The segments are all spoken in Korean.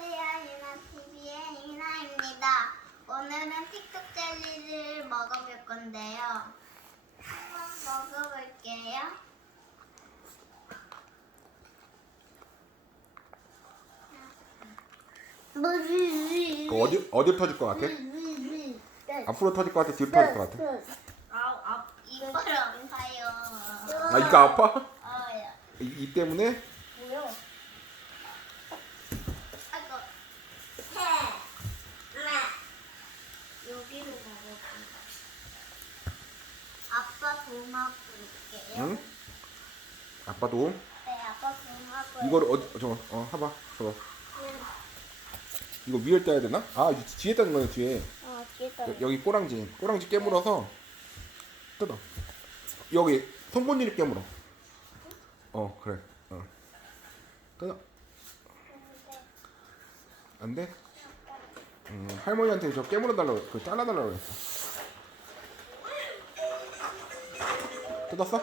안녕하세요. 유나TV의 유나입니다. 오늘은 틱톡 젤리를 먹어볼 건데요. 한번 먹어볼게요. 어디로 터질 것 같아? 앞으로 터질 것 같아? 뒤로 터질 것 같아? 이빨 아파요. 아, 이거 아파? 야. 이 때문에? 뭐야? 아이고. 여기로 가볼게요. 아빠 도마 볼게요. 응? 아빠도? 네, 아빠 도마 볼게요. 이거를 해봐. 저거. 이거 위에 따야 되나? 아, 뒤에 따는 거네, 뒤에. 뒤에다. 여기 꼬랑지 깨물어서 뜯어. 여기 송곳니를 깨물어. 그래. 뜯어. 안 돼? 할머니한테 저 깨물어 달라고, 잘라 달라고 그랬어. 뜯었어?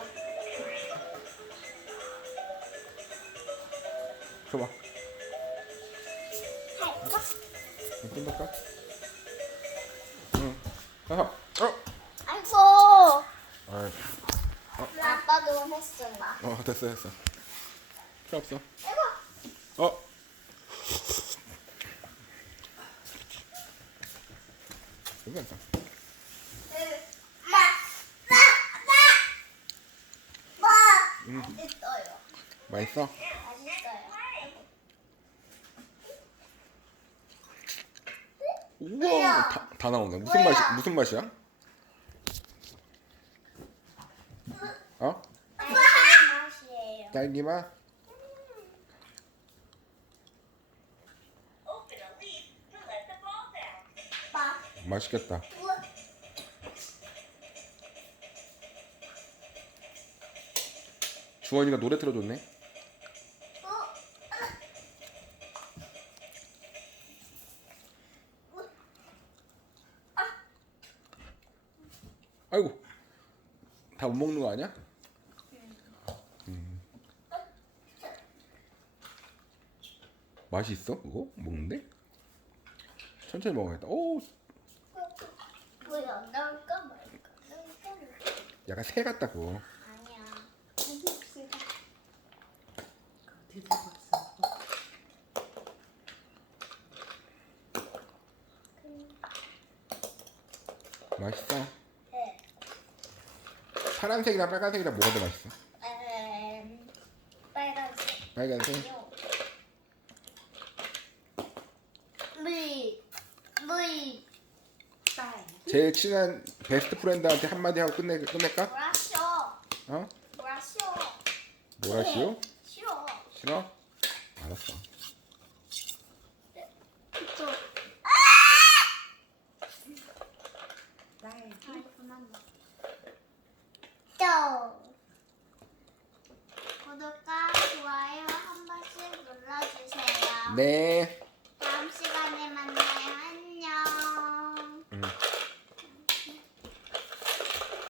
줘봐. 뜯을까? 응. 해서. 아이고. 아이, 아빠도 했어 나. 됐어. 필요 없어. 아이고. 이거 있어. 맛있어요. 맛있어? 맛있어요. 우와, 다 나오네. 무슨 맛이야? 맛이에요. 딸기 맛? 맛있겠다. 주원이가 노래 틀어줬네. 아이고, 다 못 먹는 거 아니야? 맛이 있어? 그거? 먹는데? 천천히 먹어야겠다. 오, 뭐야? 나올까 말까? 약간 새 같다 그거. 아니야. 맛있어. 네. 파란색이랑 빨간색이랑 뭐가 더 맛있어? 빨간색. 빨간색? 물. 제일 친한 베스트 프렌드한테 한마디 하고 끝낼까? 뭐라쇼? 어? 뭐라쇼? 뭐라 시오? 싫어. 싫어? 알았어. 또. 또. 구독과 좋아요 한 번씩 눌러주세요. 네.